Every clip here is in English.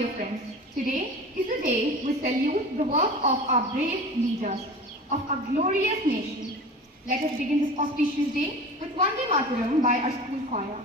dear friends. Today is the day we salute the work of our brave leaders, of our glorious nation. Let us begin this auspicious day with Vande Mataram by our school choir.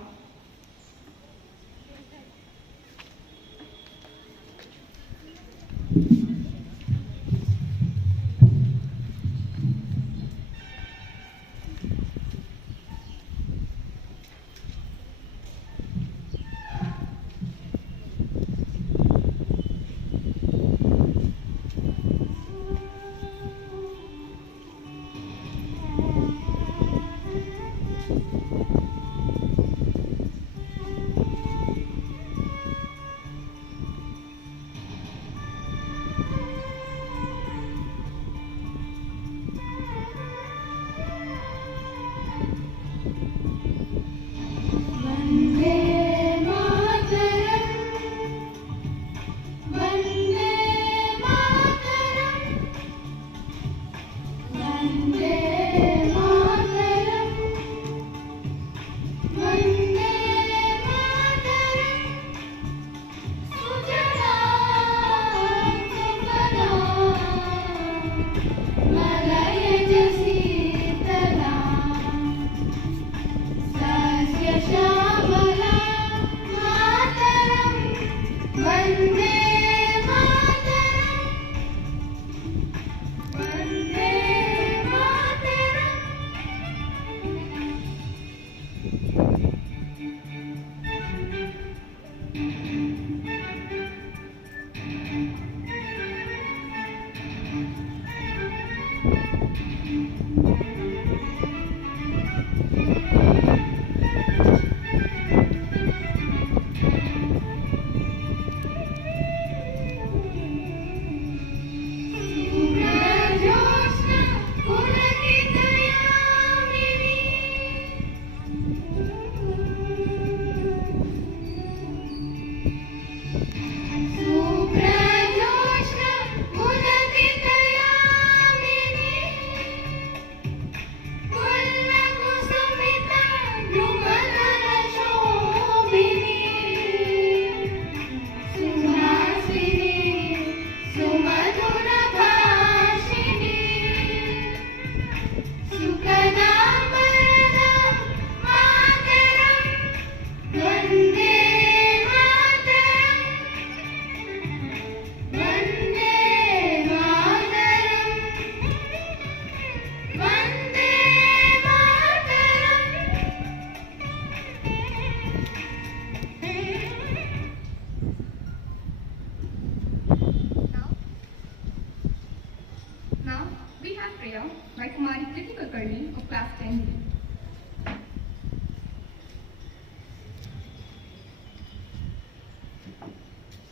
Now, we have prayer by Kumari Kriti Kulkarni of class 10.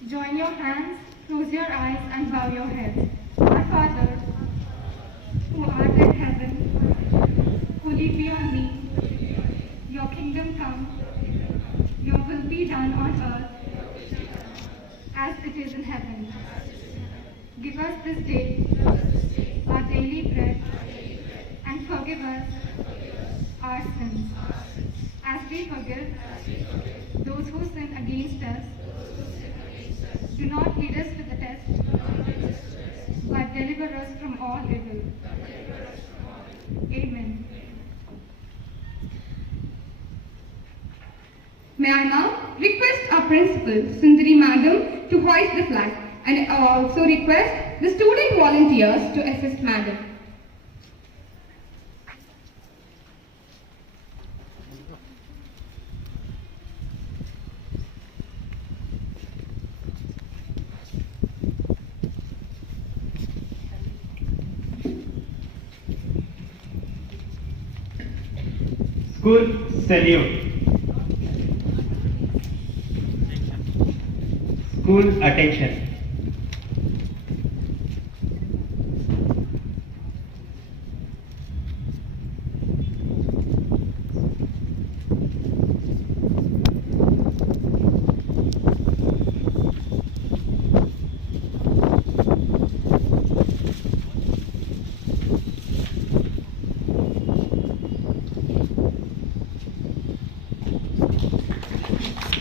Join your hands, close your eyes and bow your heads. Our Father, who art in heaven, holy be your name. Your kingdom come, your will be done on earth as it is in heaven. Give us this day our daily bread, and forgive us our sins, as we forgive those who sin against us. Do not lead us to the test, but deliver us from all evil. Amen. May I now request our principal, Sundari Madam, to hoist the flag, and I also request the student volunteers to assist Madam. School salute. School attention.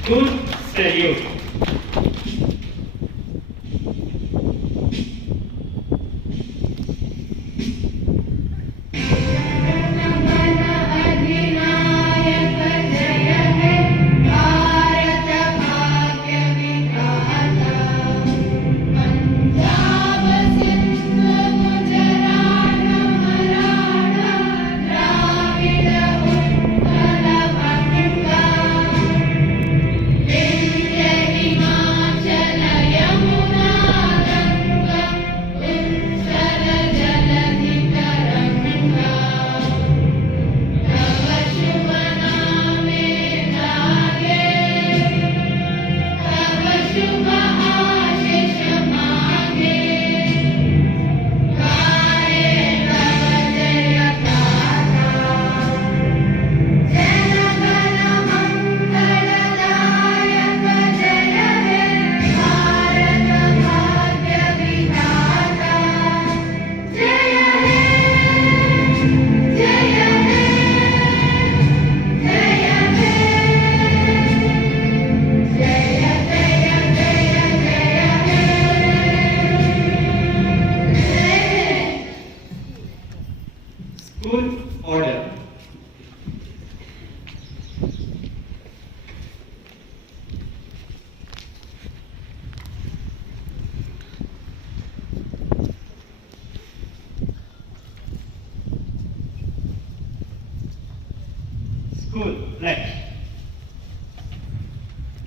School salute.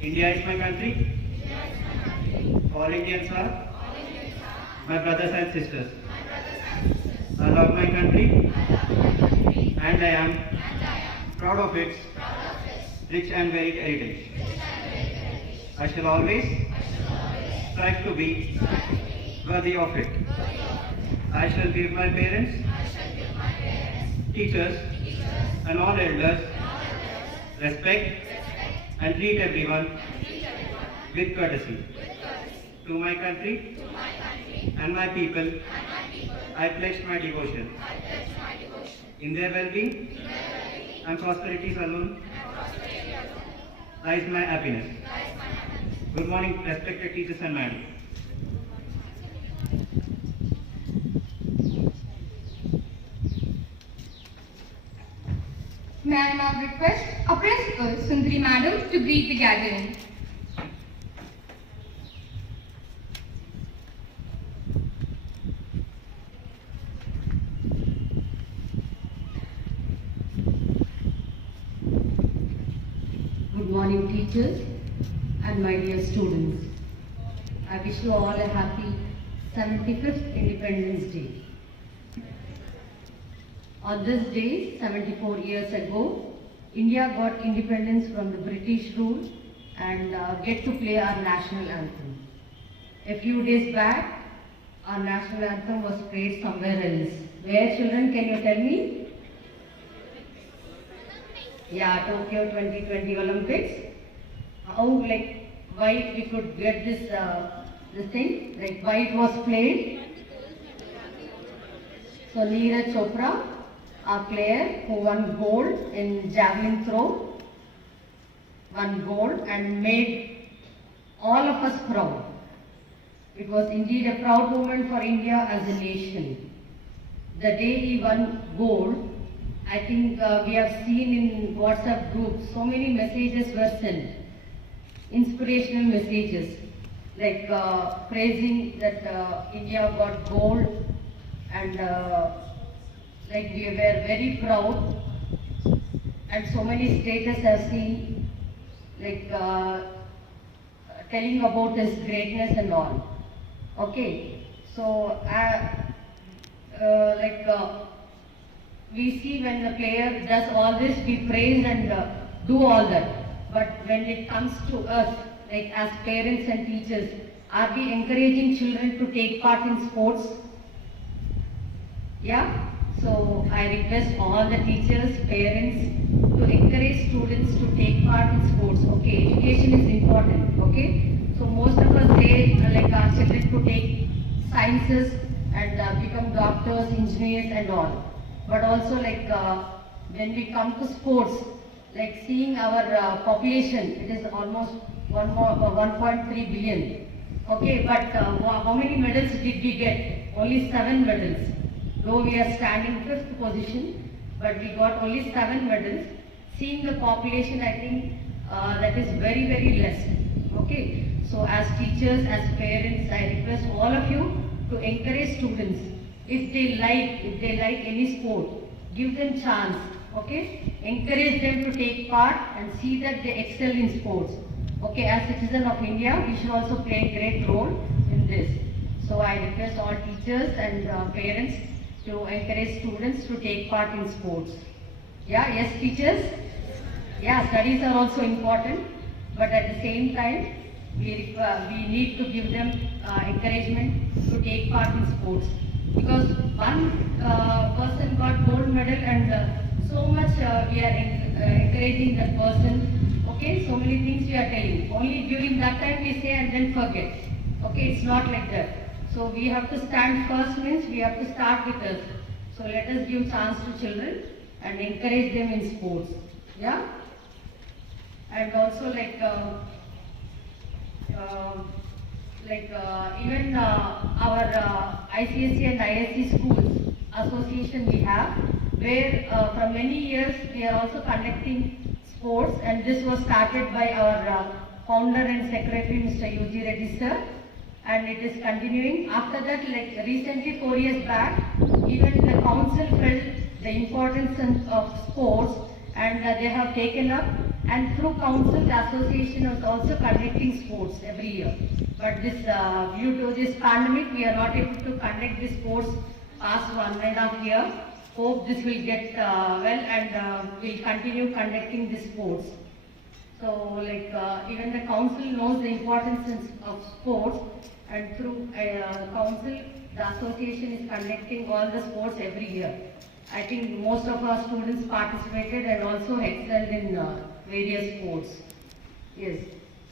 India is my country. All Indians are my brothers and sisters. I love my country and I am proud of its rich and varied heritage. I shall always strive to be worthy of it. I shall give my parents, teachers, and all elders respect and treat everyone with courtesy. To my country and my people, I pledge my devotion. In their well-being and prosperities alone lies my happiness. Good morning, respected teachers and madam. May I now request our principal, Sundari Madam, to greet the gathering. Good morning, teachers and my dear students. I wish you all a happy 75th Independence Day. On this day, 74 years ago, India got independence from the British rule and get to play our national anthem. A few days back, our national anthem was played somewhere else. Where, children, can you tell me? Yeah, Tokyo 2020 Olympics. How, like, why we could get this thing, like why it was played? So Neeraj Chopra, our player who won gold in javelin throw, won gold and made all of us proud. It was indeed a proud moment for India as a nation. The day he won gold, I think we have seen in WhatsApp groups, so many messages were sent, inspirational messages, like praising that India got gold and like we were very proud, and so many status have seen, like telling about his greatness and all. Okay, so we see when the player does all this, we praise and do all that. But when it comes to us, like as parents and teachers, are we encouraging children to take part in sports? Yeah? So I request all the teachers, parents to encourage students to take part in sports. Okay, education is important. Okay, so most of us say like our children to take sciences and become doctors, engineers and all. But also like when we come to sports, like seeing our population, it is almost 1.3 billion. Okay, but how many medals did we get? Only 7 medals. Though we are standing 5th position, but we got only 7 medals. Seeing the population, I think that is very, very less. Okay, so as teachers, as parents, I request all of you to encourage students. If they like any sport, give them chance. Okay, encourage them to take part and see that they excel in sports. Okay, as citizen of India, we should also play a great role in this. So I request all teachers and parents to encourage students to take part in sports. Yeah, yes teachers? Yeah, studies are also important, but at the same time, we need to give them encouragement to take part in sports. Because one person got gold medal and so much we are encouraging that person. Okay, so many things we are telling. Only during that time we say and then forget. Okay, it's not like that. So we have to stand first means we have to start with us. So let us give chance to children and encourage them in sports. Yeah? And also even our ICSE and ISC schools association we have, where from many years we are also conducting sports, and this was started by our founder and secretary Mr. U.G. Reddy sir, and it is continuing. After that, like recently 4 years back, even the council felt the importance of sports, and they have taken up And through council, the association is also conducting sports every year. But this, due to this pandemic, we are not able to conduct the sports past 1.5 year. Hope this will get well, and we'll continue conducting the sports. So even the council knows the importance of sports, and through council, the association is conducting all the sports every year. I think most of our students participated and also excelled in various sports. Yes.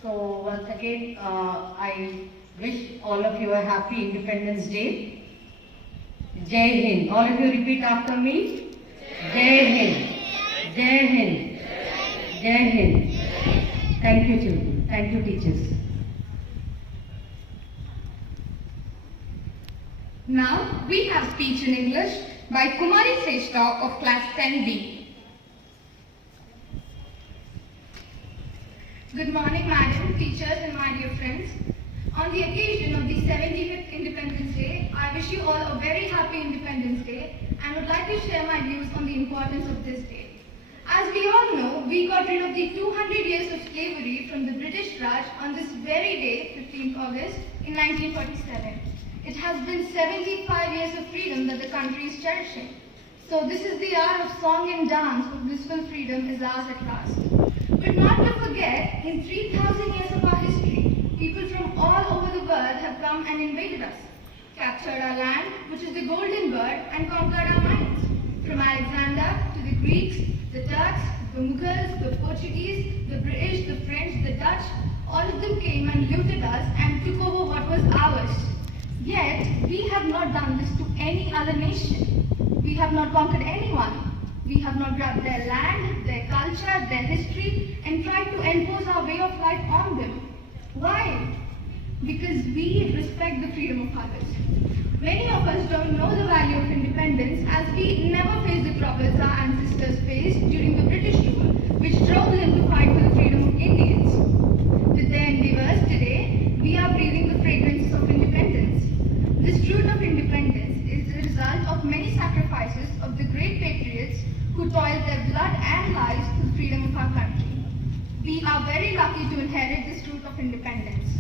So once again, I wish all of you a happy Independence Day. Jai Hind. All of you repeat after me. Jai Hind. Jai Hind. Jai Hind. Thank you, children. Thank you, teachers. Now we have speech in English by Kumari Shrestha of class 10B. Good morning, madam, teachers and my dear friends. On the occasion of the 75th Independence Day, I wish you all a very happy Independence Day and would like to share my views on the importance of this day. As we all know, we got rid of the 200 years of slavery from the British Raj on this very day, 15th August, in 1947. It has been 75 years of freedom that the country is cherishing. So this is the hour of song and dance for blissful freedom is ours at last. But not to forget, in 3,000 years of our history, people from all over the world have come and invaded us, captured our land, which is the golden bird, and conquered our minds. From Alexander to the Greeks, the Turks, the Mughals, the Portuguese, the British, the French, the Dutch, all of them came and looted us and took over what was ours. Yet, we have not done this to any other nation. We have not conquered anyone. We have not grabbed their land, their culture, their history, and tried to impose our way of life on them. Why? Because we respect the freedom of others. Many of us don't know the value of independence as we never faced the troubles our ancestors faced during the British rule, which drove them to fight for the freedom of Indians. With their endeavors today, we are breathing the fragrances of independence. This fruit of independence is the result of many sacrifices of the great patriots who toiled their blood and lives for the freedom of our country. We are very lucky to inherit this fruit of independence.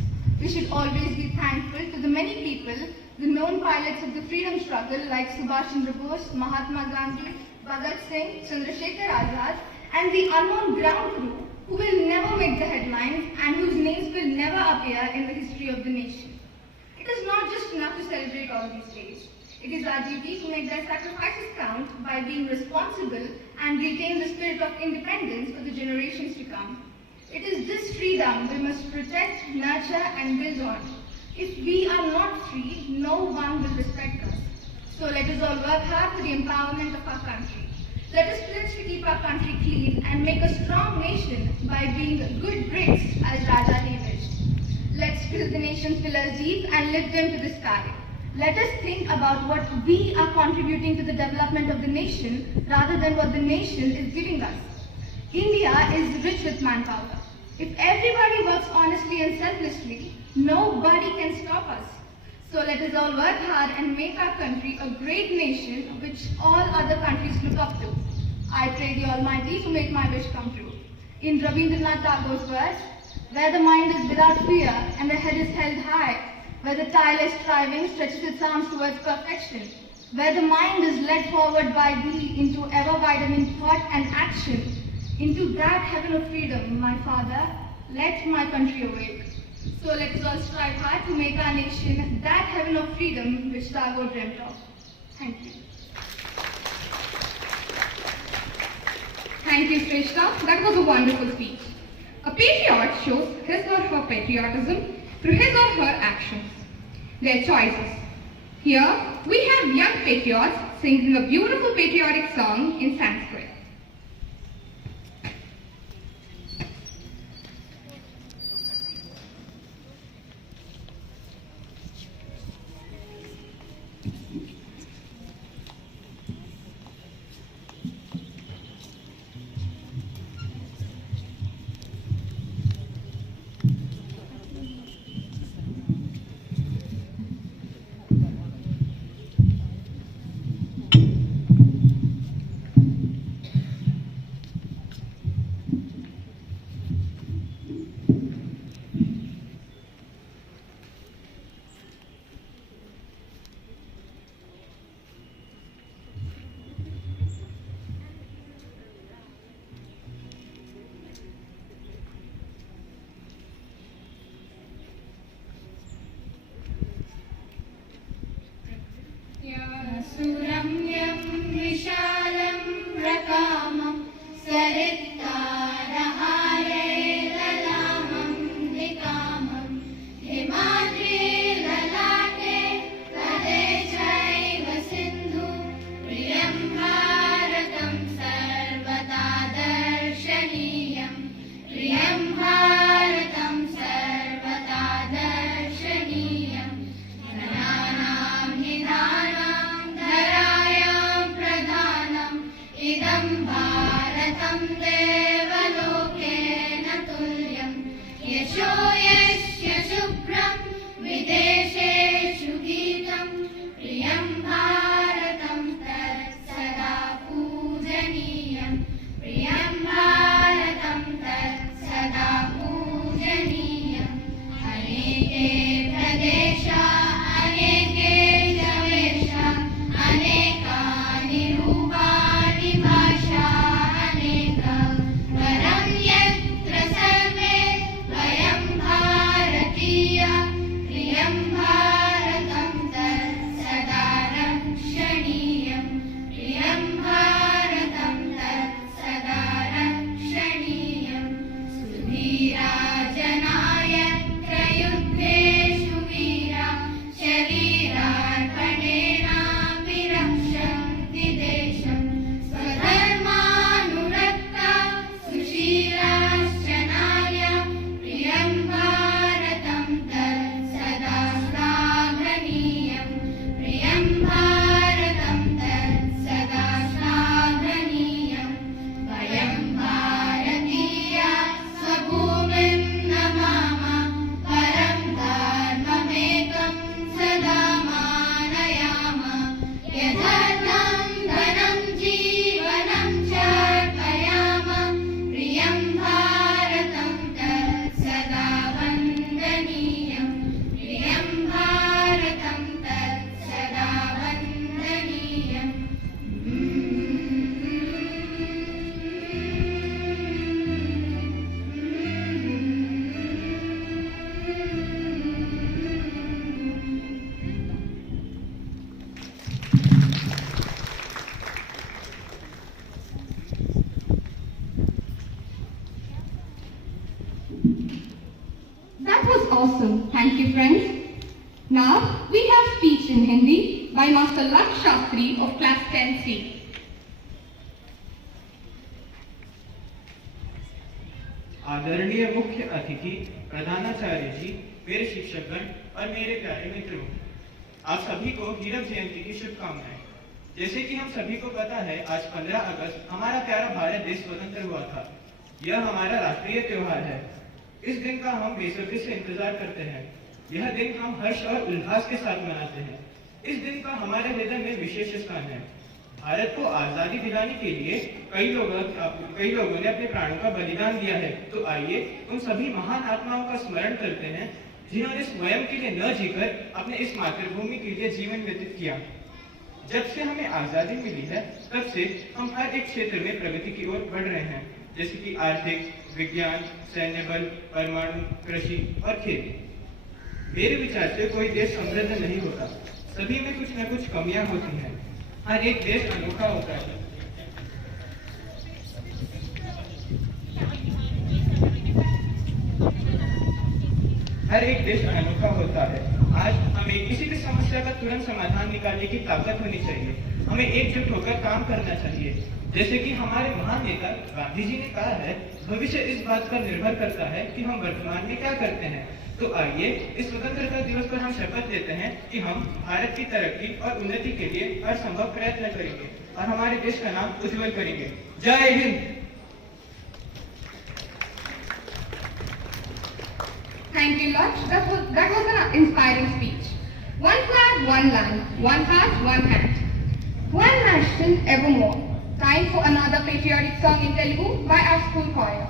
We should always be thankful to the many people, the known pilots of the freedom struggle like Subhash Chandra Bose, Mahatma Gandhi, Bhagat Singh, Chandrasekhar Azad, and the unknown ground crew who will never make the headlines and whose names will never appear in the history of the nation. It is not just enough to celebrate all these days. It is our duty to make their sacrifices count by being responsible and retain the spirit of independence for the generations to come. It is this freedom we must protect, nurture, and build on. If we are not free, no one will respect us. So let us all work hard for the empowerment of our country. Let us pledge to keep our country clean and make a strong nation by being good bricks as Raja he wished. Let's fill the nation's pillars deep and lift them to the sky. Let us think about what we are contributing to the development of the nation rather than what the nation is giving us. India is rich with manpower. If everybody works honestly and selflessly, nobody can stop us. So let us all work hard and make our country a great nation which all other countries look up to. I pray the Almighty to make my wish come true. In Rabindranath Tagore's words, where the mind is without fear and the head is held high, where the tireless striving stretches its arms towards perfection, where the mind is led forward by thee into ever-widening thought and action, into that heaven of freedom, my Father, let my country awake. So let us all strive hard to make our nation that heaven of freedom which Tagore dreamt of. Thank you. Thank you, Shrestha. That was a wonderful speech. A patriot shows his or her patriotism through his or her actions, their choices. Here, we have young patriots singing a beautiful patriotic song in Sanskrit. सुरम्यं विशालं प्रकामं सरित्तारहारे ललामं निकामं हिमाद्रि ललाटे तदे चैव सिन्धु प्रियं भारतं सर्वदा दर्शनीयं प्रियं भारतं सर्वदा दर्शनीयं धनानां निधानां धरायां प्रधानम् इदं भारतं देवलोकेन तुल्यं यशो यस्य शुभ्रं विदेशेषु गीतं प्रियं भारतं तत्सदा पूजनीयं प्रियं भारतं तत्सदा पूजनीयम् अनेके प्रदेशा अनेके च वेषा अनेकानि रूपाणि भाषा अनेका वरं यत्र सर्वे वयं भारतीया प्रियं भारतं तत्सदा रक्षणीयं प्रियं भारतं तत्सदा रक्षणीयं सुधीरा जनायत्र युद्धेषु वीरा शरीरार्पणेनापि रक्षन्ति देशं स्वधर्मानुरक्ता सुशीलाश्च नार्या प्रियं भारतं तत्सदा श्लाघनीयं प्रियं भारतं तत्सदा श्लाघनीयं वयं भारतीया स्वभूमिं नमामः परं धर्ममेकं सदा मानयामः यथार्थं धनं जीवनं चार्पयामः प्रियं भारतं तत्सदा वन्दनीयं प्रियं भारतं तत्सदा वन्दनीयम् That was awesome. Thank you, friends. Now we have speech in Hindi by Master Laksh Shastri of class 10C. आदरणीय मुख्य अतिथि प्रधानाचार्य जी, मेरे शिक्षकगण और मेरे प्यारे मित्रों, आप सभी को हीरक जयंती की शुभकामनाएं। जैसे कि हम सभी को पता है, आज 15 अगस्त हमारा प्यारा भारत देश स्वतंत्र हुआ था। यह हमारा राष्ट्रीय त्योहार है। इस दिन का हम बेसब्री से इंतजार करते हैं। यह दिन हम हर्ष और उल्लास के साथ मनाते हैं। इस दिन का हमारे हृदय में विशेष स्थान है। भारत को आजादी दिलाने के लिए कई लोगों ने अपने प्राणों का बलिदान दिया है। तो आइए उन सभी महान आत्माओं का स्मरण करते हैं जिन्होंने स्वयं के लिए न जीकर अपने इस मातृभूमि के लिए जीवन व्यतीत किया। जब से हमें आजादी मिली है, तब से हम हर एक क्षेत्र में प्रगति की ओर बढ़ रहे हैं, जैसे कि आर्थिक, विज्ञान, सैन्य बल, परमाणु, कृषि और खेती। मेरे विचार से कोई देश समृद्ध नहीं होता, सभी में कुछ न कुछ कमियां होती हैं। हर एक देश अनोखा होता है। हर एक देश अनोखा होता है। आज हमें किसी भी समस्या का तुरंत समाधान निकालने की ताकत होनी चाहिए। हमें एकजुट होकर काम करना चाहिए। जैसे कि हमारे महान नेता गांधी जी ने कहा है, भविष्य इस बात पर निर्भर करता है कि हम वर्तमान में क्या करते हैं। तो आइए इस स्वतंत्रता दिवस पर हम शपथ लेते हैं कि हम भारत की तरक्की और उन्नति के लिए हर संभव प्रयत्न करेंगे और हमारे देश का नाम उज्जवल करेंगे। जय Hind. Thank you, Laksh. That was an inspiring speech. One flag, one land, one heart, one hand. One nation evermore. Time for another patriotic song in Telugu by our school choir.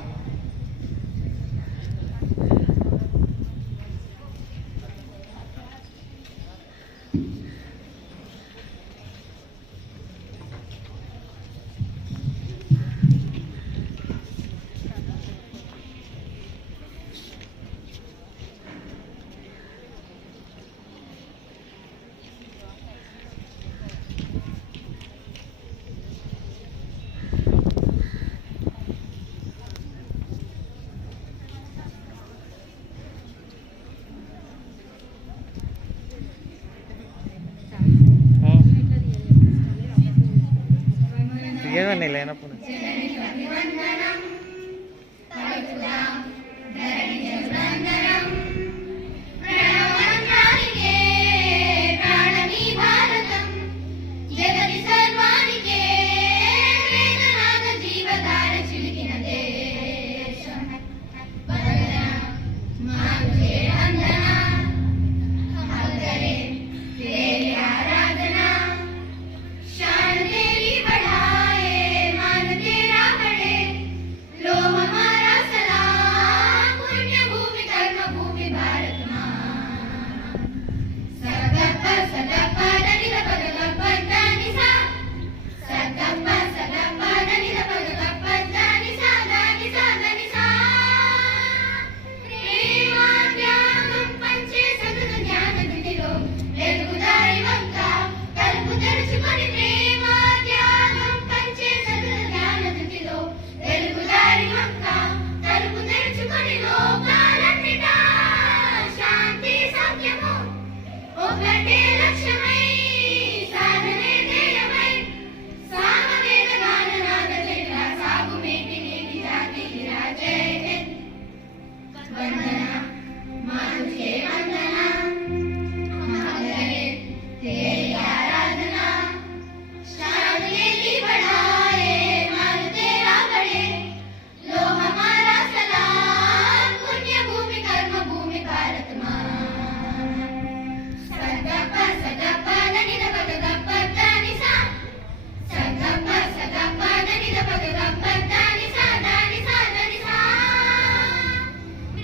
జననికభివందనం పలుకుదాం ధరణి జనులందరం ప్రణవమంత్రానికే ప్రాణమీ భారతం జగతి సర్వానికే వేదనాద జీవధార చిలికిన దేశం వందన మాతులే వందన हरे तेरी आराधना शान तेरी बढ़ाए मान तेरा बढ़े लो हमारा सलाम पुण्य भूमि कर्म भूमि भारत माँ सगप्प सगप्प दनि द पग गप्प दानि सा सगप्प सगप्प दनि द पग गप्प दानि सा दानि सा दानि सा प्रेमा त्यागं पंचे सगत ज्ञान दुतिलो వెలుగుదారి వంక తలుపు తెరుచుకొని ప్రేమ త్యాగం పంచే సకల జ్ఞాన దుతిలో వెలుగుదారి వంక తలుపు తెరుచుకొని లోకాలన్నిటా శాంతి సౌఖ్యము ఒకటే లక్ష్యమై సాధనే ధ్యేయమై సామవేద గాన నాద చరిత సాగు మేటి నేటి జాతి జయ హింద్ వందన మాతుకే వందన तेरी आराधना शान तेरी बढ़ाए मान तेरा बढ़े लो हमारा सलाम पुण्य भूमि कर्म भूमि भारत माँ सगप्प सगप्प दनि द पग गप्प दानि सा सगप्प सगप्प दनि द पग गप्प दानि सा दानि सा दानि सा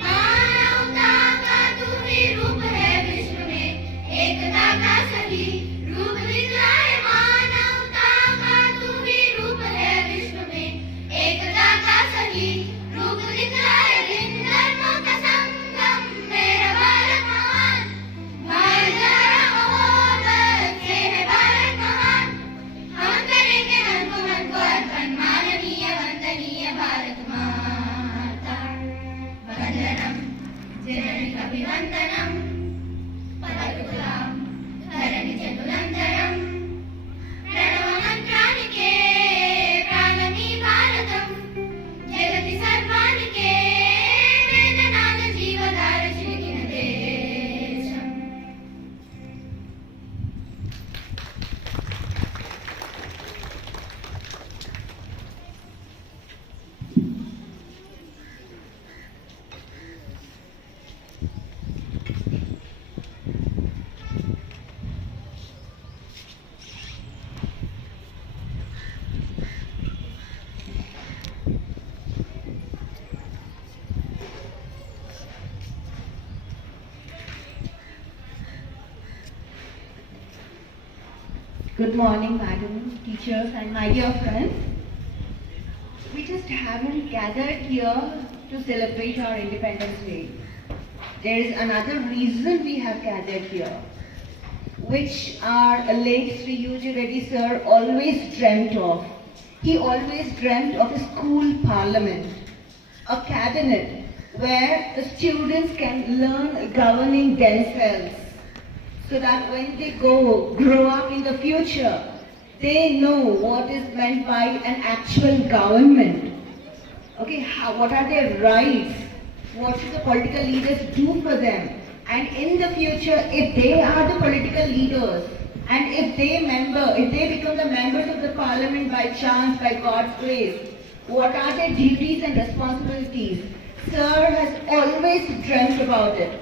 मानवता का तू ही रूप है विश्व में एकता का सभी रूप दिखलाए मानवता का तू ही रूप है विश्व में एकता का सभी रूप दिखलाए भिन्न धर्मों का संगम मेरा भारत महान भाईचारा मोहब्बत से है भारत महान हम करेंगे मन को अर्पण माननीय वंदनीय भारत माता वंदनम जननिकभिवंदनम పలుకుదాం ధరణి జనులందరం ప్రణవమంత్రానికే ప్రాణమీ భారతం జగతి సర్వానికే వేదనాద జీవధార చిలికిన దేశం Good morning, madam, teachers, and my dear friends. We just haven't gathered here to celebrate our Independence Day. There is another reason we have gathered here, which our late Sri U.G. Reddy sir always dreamt of. He always dreamt of a school parliament, a cabinet where the students can learn governing themselves, so that when they grow up in the future, they know what is meant by an actual government. Okay, what are their rights? What should the political leaders do for them? And in the future, if they are the political leaders, and if they become the members of the parliament by chance, by God's grace, what are their duties and responsibilities? Sir has always dreamt about it.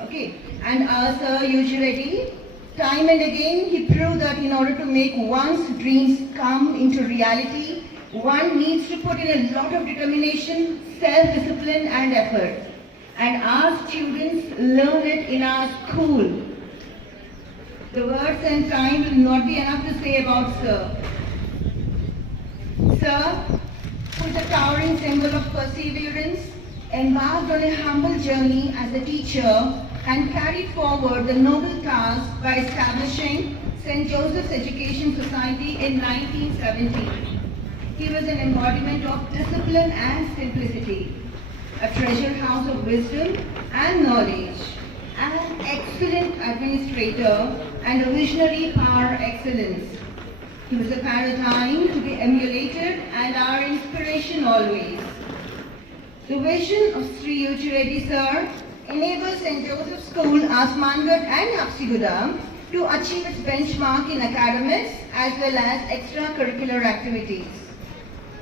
Okay, and our Sir usually, time and again, he proved that in order to make one's dreams come into reality, one needs to put in a lot of determination, self-discipline and effort. And our students learn it in our school. The words and time will not be enough to say about Sir. Sir, who is a towering symbol of perseverance, embarked on a humble journey as a teacher and carried forward the noble task by establishing St. Joseph's Education Society in 1970. He was an embodiment of discipline and simplicity, a treasure house of wisdom and knowledge, an excellent administrator and a visionary par excellence. He was a paradigm to be emulated and our inspiration always. The vision of Sri U.G. Reddy sir enables St. Joseph's School, Asmangarh and Hapsiguda to achieve its benchmark in academics as well as extracurricular activities.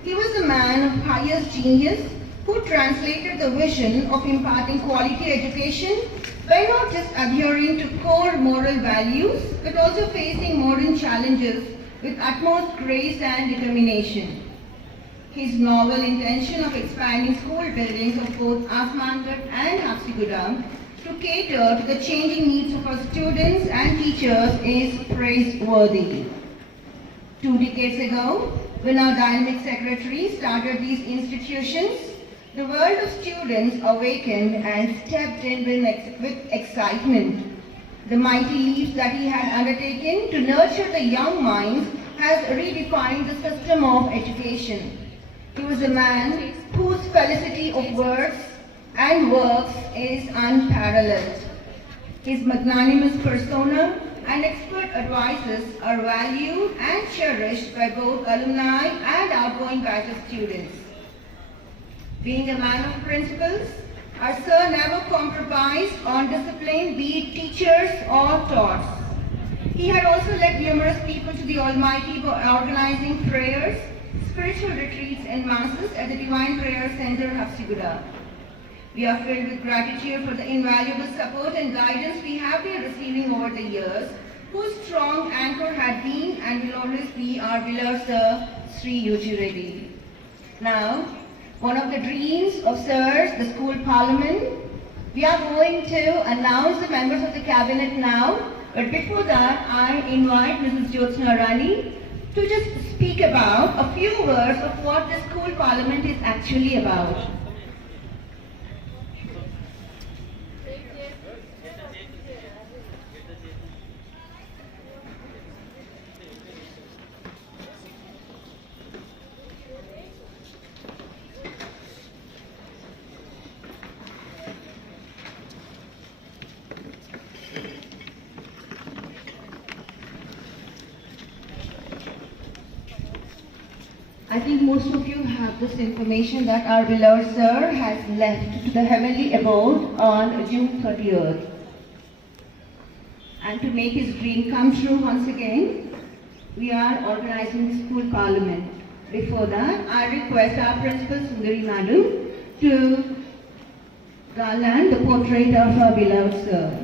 He was a man of highest genius who translated the vision of imparting quality education by not just adhering to core moral values but also facing modern challenges with utmost grace and determination. His novel intention of expanding school buildings of both Asmangarh and Hapsiguda to cater to the changing needs of our students and teachers is praiseworthy. 2 decades ago, when our dynamic secretary started these institutions, the world of students awakened and stepped in with excitement. The mighty leaps that he had undertaken to nurture the young minds has redefined the system of education. He was a man whose felicity of words and works is unparalleled. His magnanimous persona and expert advices are valued and cherished by both alumni and outgoing batch of students. Being a man of principles, our sir never compromised on discipline, be it teachers or thoughts. He had also led numerous people to the Almighty by organizing prayers, spiritual retreats and masses at the Divine Prayer Center, Hapsiguda. We are filled with gratitude for the invaluable support and guidance we have been receiving over the years, whose strong anchor had been and will always be our beloved Sir, Sri U.G. Reddy. Now, one of the dreams of Sirs, the school parliament, we are going to announce the members of the cabinet now, but before that, I invite Mrs. Jyotsna Rani to just speak about a few words of what the school parliament is actually about. I think most of you have this information that our beloved sir has left to the heavenly abode on June 30th. And to make his dream come true once again, we are organizing the school parliament. Before that, I request our principal Sundari Madam to garland the portrait of our beloved sir.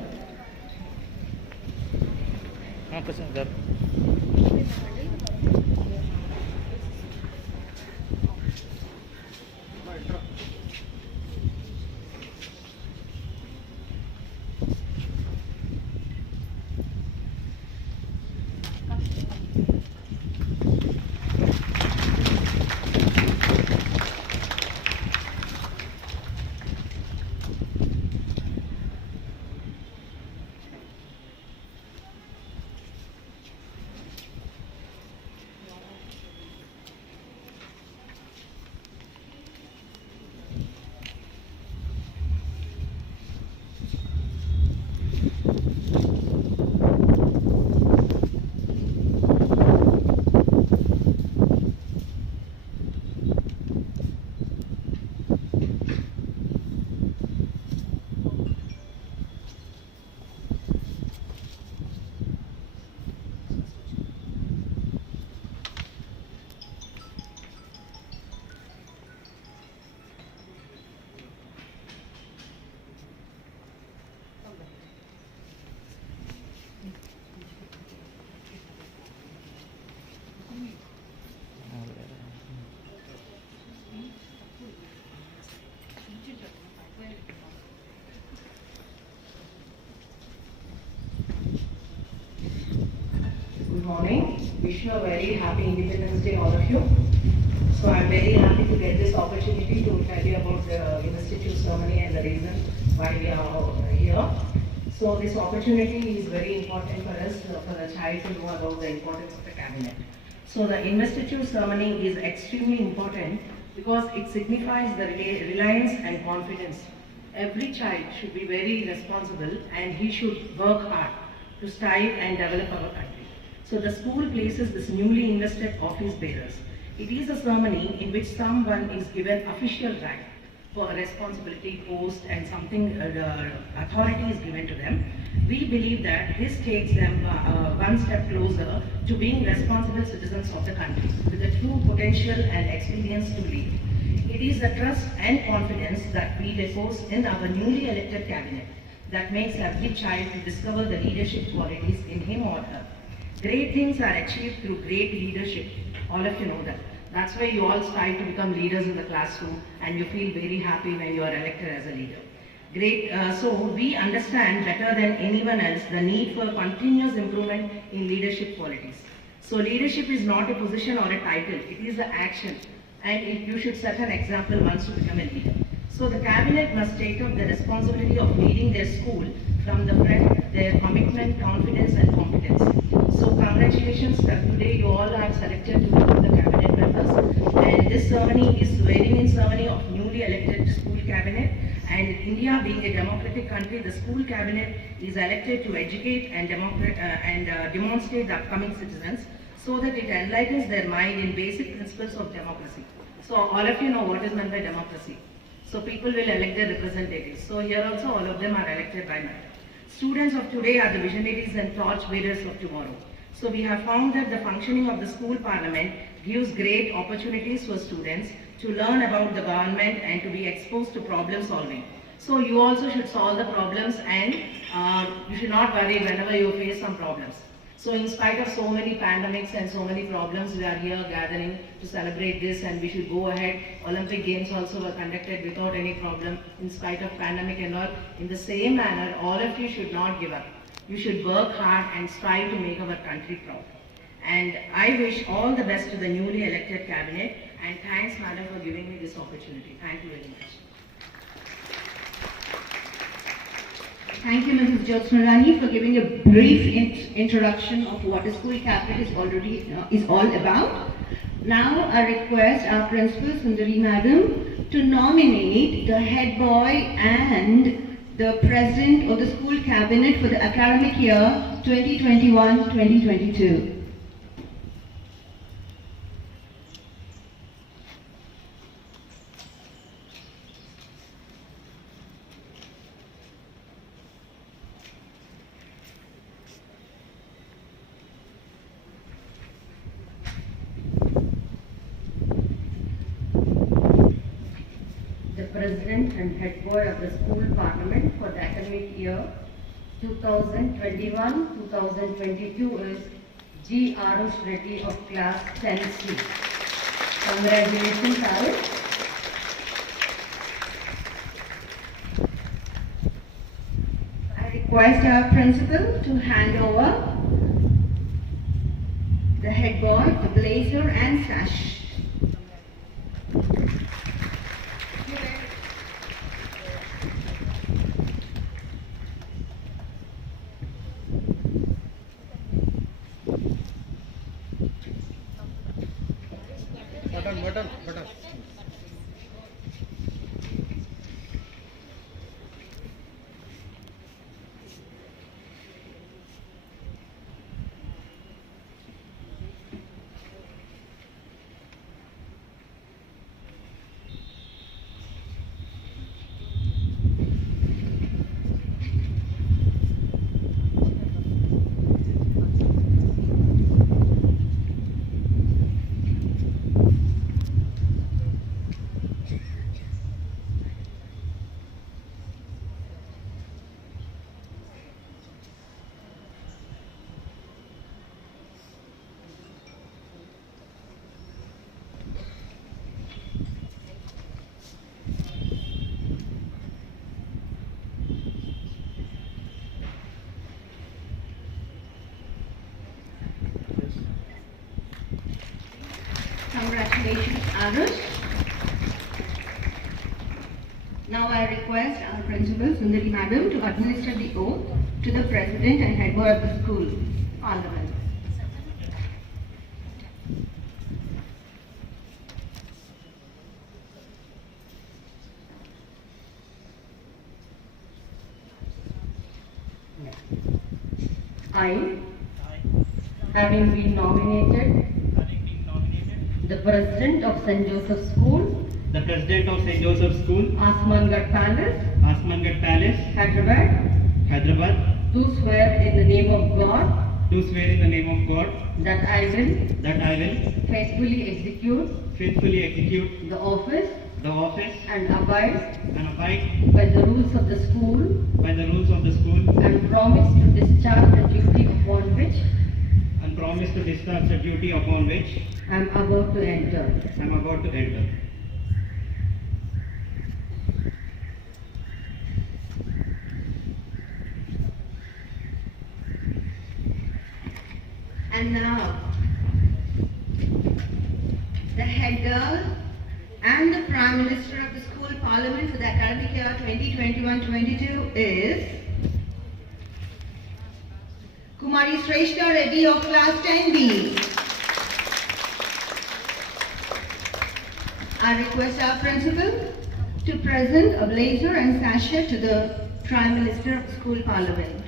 Good morning. Wish you a very happy Independence Day, all of you. So I'm very happy to get this opportunity to tell you about the investiture ceremony and the reason why we are here. So this opportunity is very important for us, for the child to know about the importance of the cabinet. So the investiture ceremony is extremely important because it signifies the reliance and confidence. Every child should be very responsible and he should work hard to strive and develop our country. So the school places this newly invested office bearers. It is a ceremony in which someone is given official rank for a responsibility, post, and something authority is given to them. We believe that this takes them one step closer to being responsible citizens of the country with a true potential and experience to lead. It is the trust and confidence that we repose in our newly elected cabinet that makes every child to discover the leadership qualities in him or her. Great things are achieved through great leadership. All of you know that. That's why you all strive to become leaders in the classroom and you feel very happy when you are elected as a leader. Great. So we understand better than anyone else the need for continuous improvement in leadership qualities. So leadership is not a position or a title. It is an action. And you should set an example once you become a leader. So the cabinet must take up the responsibility of leading their school from the front, their commitment, confidence and competence. So congratulations that today you all are selected to become the cabinet members. And this ceremony is swearing in ceremony of newly elected school cabinet. And India being a democratic country, the school cabinet is elected to educate and demonstrate the upcoming citizens so that it enlightens their mind in basic principles of democracy. So all of you know what is meant by democracy. So people will elect their representatives. So here also all of them are elected by now. Students of today are the visionaries and torch bearers of tomorrow. So we have found that the functioning of the school parliament gives great opportunities for students to learn about the government and to be exposed to problem solving. So you also should solve the problems and you should not worry whenever you face some problems. So in spite of so many pandemics and so many problems, we are here gathering to celebrate this and we should go ahead. Olympic Games also were conducted without any problem in spite of pandemic and all. In the same manner, all of you should not give up. You should work hard and strive to make our country proud. And I wish all the best to the newly elected cabinet and thanks madam for giving me this opportunity. Thank you very much. Thank you, Mrs. Jyotsna Rani, for giving a brief introduction of what a school cabinet is all about. Now, I request our principal, Sundari Madam, to nominate the head boy and the president of the school cabinet for the academic year 2021-2022. President and head boy of the school parliament for the academic year 2021-2022 is G. Arush Reddy of class 10C. Congratulations, Arush. I request our principal to hand over the head boy, the blazer and sash. Button. Congratulations, Arush. Now I request our principal, Sundari Madam, to administer the oath to the president and head boy of the school. All the best. I having been nominated the President of St. Joseph School, the President of St. Joseph School, Asmangarh Palace, Asmangarh Palace, Hyderabad, Hyderabad, do swear in the name of God do swear in the name of God that I will faithfully execute the office the office and abide and abide by the rules of the school by the rules of the school and promise to discharge the duty upon which and promise to discharge the duty upon which I am about to enter. I am about to enter. And now, the head girl and the Prime Minister of the School Parliament for the academic year 2021-22 is Kumari Shrestha Reddy of class 10B. I request our principal to present a blazer and sachet to the Prime Minister of the School Parliament.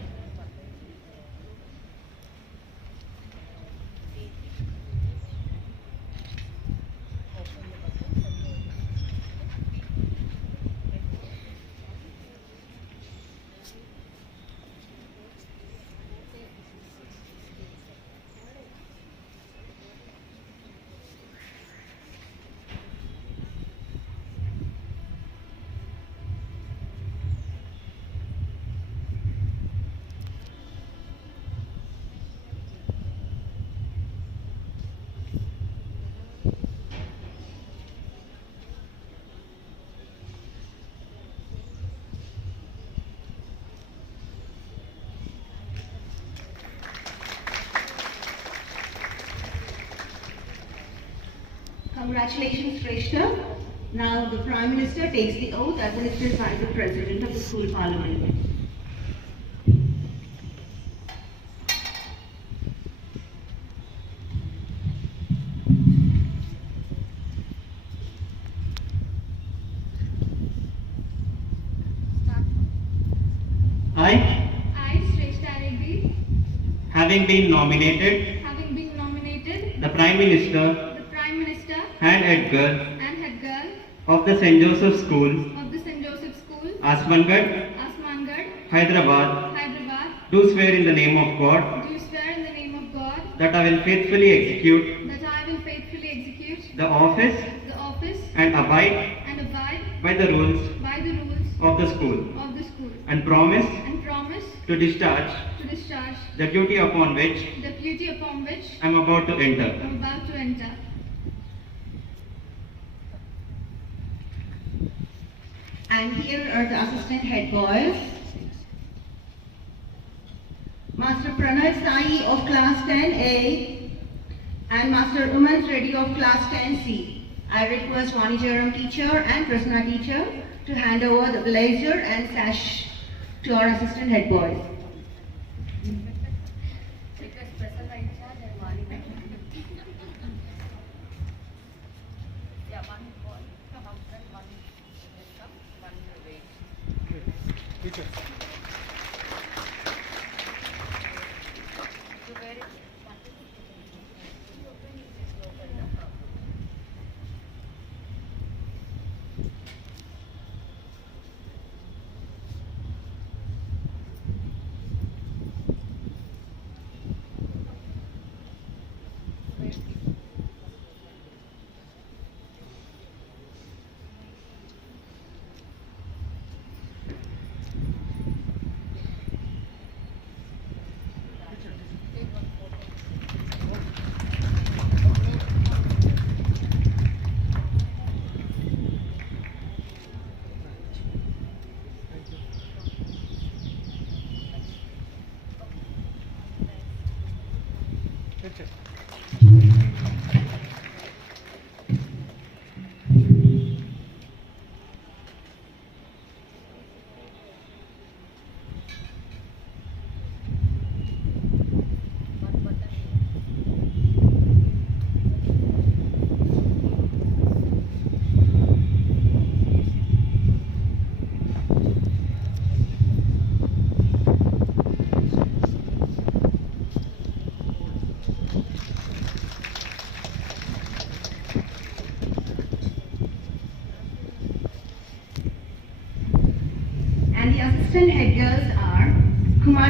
Congratulations, Shrestha. Now the Prime Minister takes the oath administered by the President of the School Parliament. I, Shrestha Reddy, having been nominated the the Prime Minister Prime Minister and head girl and head girl of the St. Joseph School, of the St. Joseph School, Asmangarh, Asmangarh, Hyderabad, Hyderabad, do swear in the name of God do swear in the name of God that I will faithfully execute that I will faithfully execute the office the office and abide and abide by the rules by the rules of the school of the school and promise and promise to discharge to discharge the duty upon which the duty upon which I am about to I enter. am about to enter. And here are the assistant head boys. Master Pranay Sai of class 10A and Master Umans Reddy of class 10C. I request Vani Jaram teacher and Prasanna teacher to hand over the blazer and sash to our assistant head boys.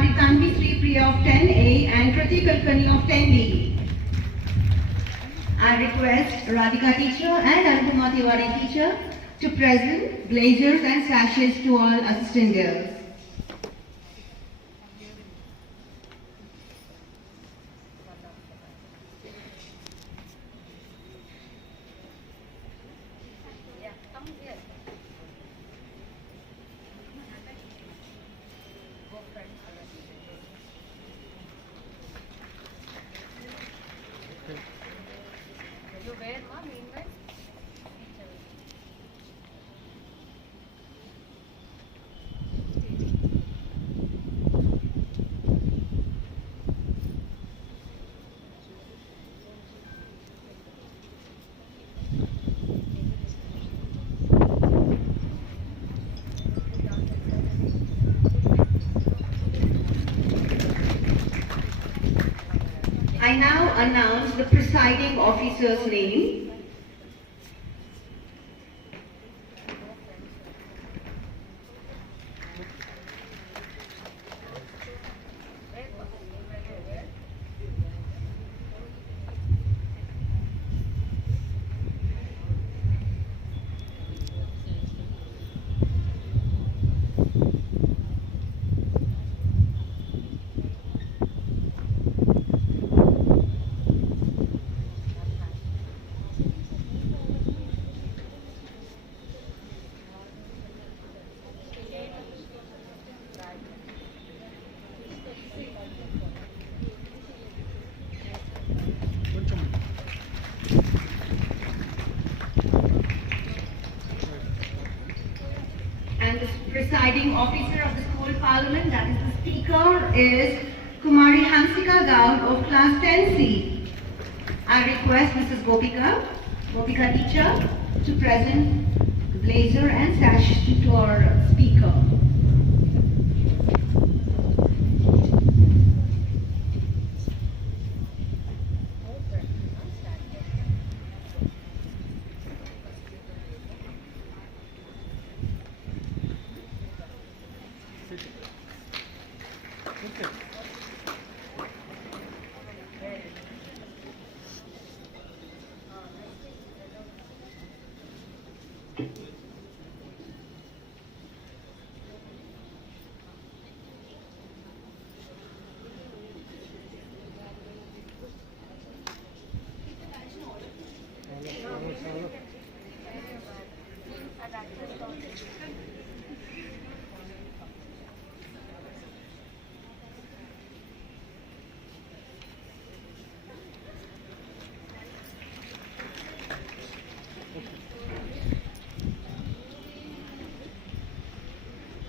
Kumari Tanvi Sri Priya of 10A and Kriti Kalkani of 10B. I request Radhika teacher and Anupama Tiwari teacher to present blazers and sashes to all assistant girls. I now announce the presiding officer's name. And the presiding officer of the school parliament, that is the speaker, is Kumari Hansika Gaud of class 10C. I request Mrs. Gopika teacher, to present the blazer and sash to our speaker.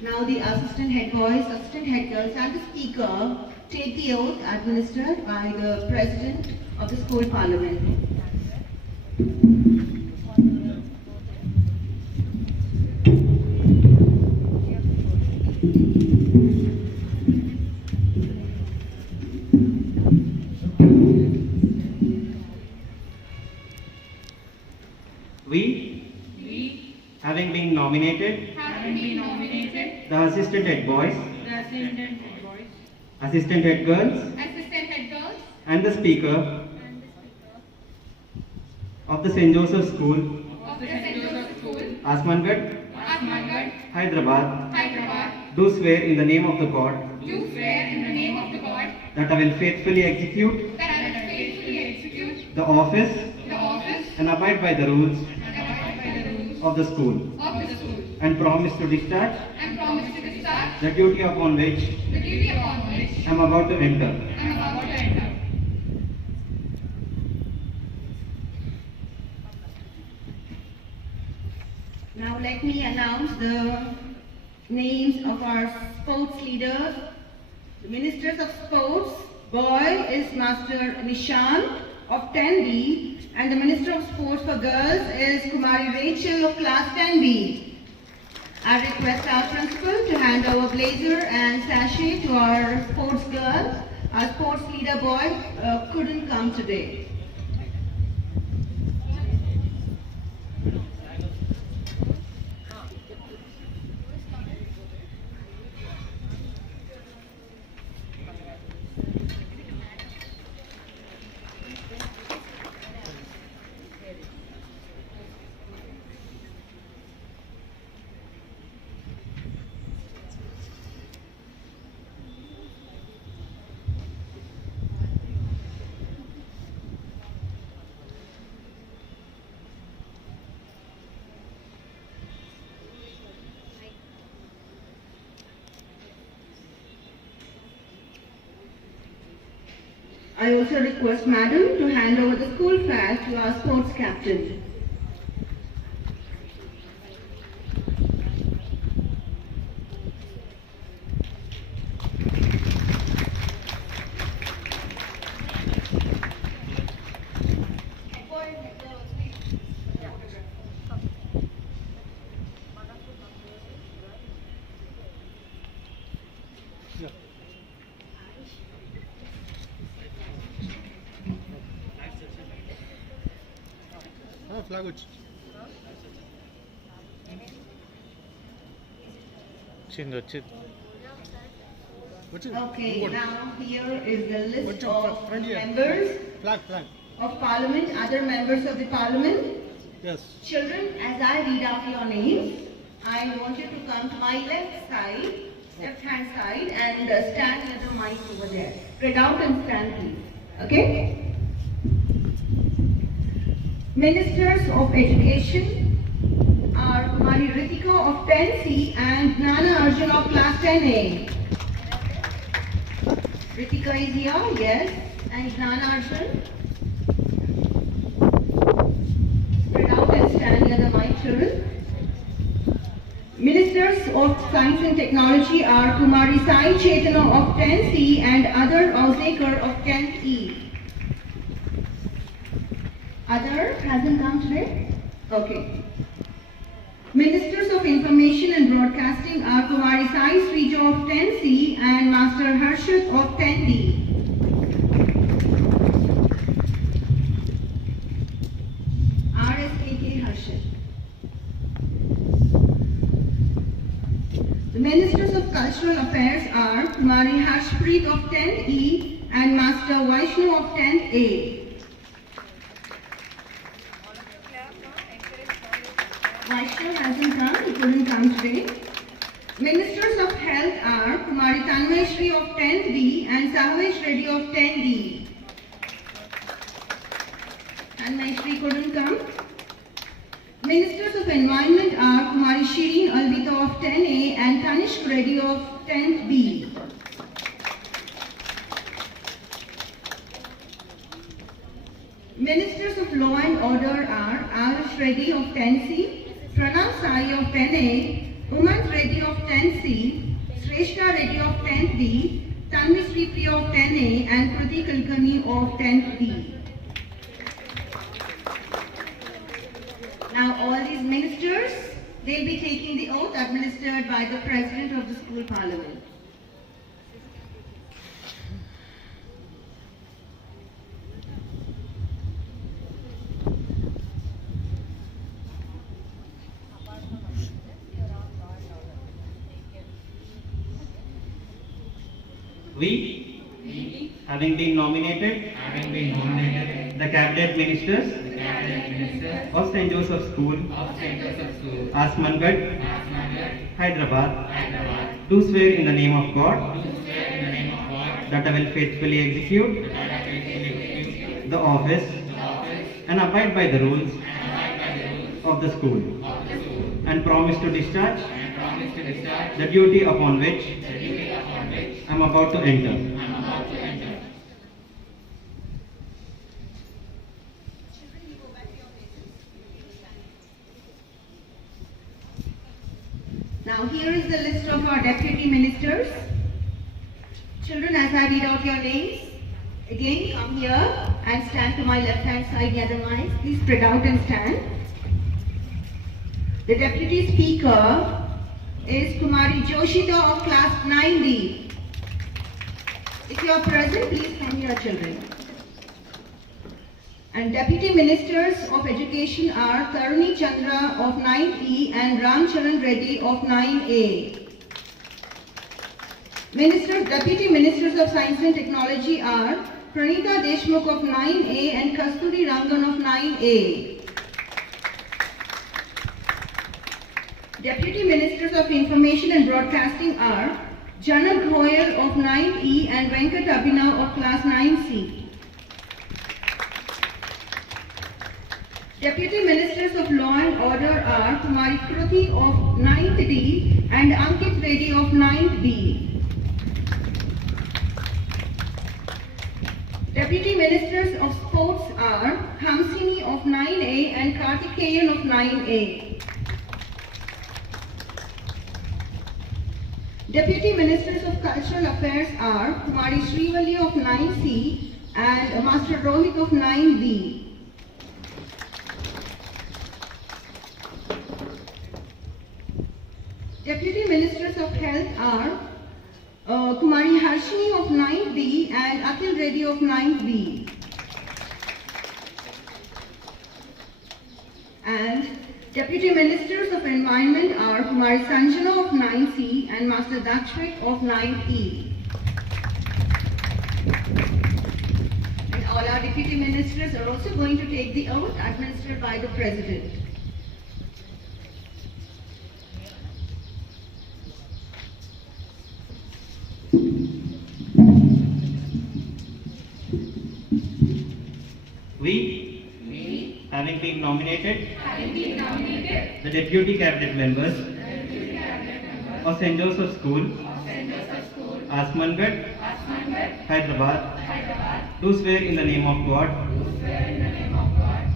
Now the assistant head boys, assistant head girls and the speaker take the oath administered by the president of the school parliament. We, having been nominated, the assistant head boys, assistant head girls, and the speaker of the St. Joseph School, Asmangarh, Hyderabad, do swear in the name of the God that I will faithfully execute the office and abide by the rules of the school, and promise to discharge the duty upon which I am about to enter. Now let me announce the names of our sports leaders. The Ministers of Sports, boy is Master Nishant of 10B, and the Minister of Sports for girls is Kumari Rachel of class 10B. I request our principal to hand over blazer and sachet to our sports girl. Our sports leader boy couldn't come today. I also request Madam to hand over the school flag to our sports captain. Flag Okay, now here is the list of members flag. of parliament, other members of the parliament. Yes. Children, as I read out your names, I want you to come to my left hand side, and stand near the mic over there. Spread out and stand, please. Okay? Ministers of Education are Kumari Ritika of 10C and Nana Arjun of class 10A. Ritika is here, yes, and Nana Arjun. Spread out and stand near the mic, children. Ministers of Science and Technology are Kumari Sai Chaitanya of 10C and Adar Ausekar of 10E. Adar hasn't come today? Okay. Ministers of Information and Broadcasting are Kumari Sai Srijo of 10C and Master Harshit of 10D. RSKK Harshit. The Ministers of Cultural Affairs are Kumari Harshpreet of 10E and Master Vaishnu of 10A. Vaishnu hasn't come, he couldn't come today. Ministers of Health are Kumari Tanmay of 10B and Sahavesh Reddy of 10D. Tanmay couldn't come. Ministers of Environment are Kumari Shireen Albita of 10A and Tanishq Reddy of 10B. Ministers of Law and Order are Arush Reddy of 10C, Pranav Sai of 10A, Umant Reddy of 10C, Shrestha Reddy of 10D, Tanvi Priya of 10A and Kriti Kulkarni of 10D. Now all these ministers, they'll be taking the oath administered by the President of the School Parliament. We, having been nominated, the cabinet ministers of St. Joseph School, Asmangarh, Hyderabad, do swear in the name of God that I will faithfully execute the office and abide by the rules of the school and promise to discharge the duty upon which I am about to enter. Now here is the list of our deputy ministers. Children, as I read out your names, again come here and stand to my left hand side near the mic. Please spread out and stand. The deputy speaker is Kumari Joshita of class 9D. If you are present, please come here, children. And deputy ministers of education are Taruni Chandra of 9E and Ramcharan Reddy of 9A. Deputy ministers of science and technology are Pranita Deshmukh of 9A and Kasturi Rangan of 9A. Deputy ministers of information and broadcasting are Janak Goyal of 9E and Venkat Abhinav of class 9C. Deputy Ministers of Law and Order are Kumari Kruti of 9th D and Ankit Reddy of 9th B. Deputy Ministers of Sports are Hamsini of 9A and Kartikeyan of 9A. Deputy Ministers of Cultural Affairs are Kumari Srivalli of 9C and Master Rohit of 9B. Deputy Ministers of Health are Kumari Harshini of 9B and Akhil Reddy of 9B. And Deputy Ministers of Environment are Kumari Sanjana of 9C and Master Dakshvik of 9E. And all our Deputy Ministers are also going to take the oath administered by the President. We, having been nominated, the Deputy Cabinet members of St. Joseph School, Asmangarh, Hyderabad, do swear in the name of God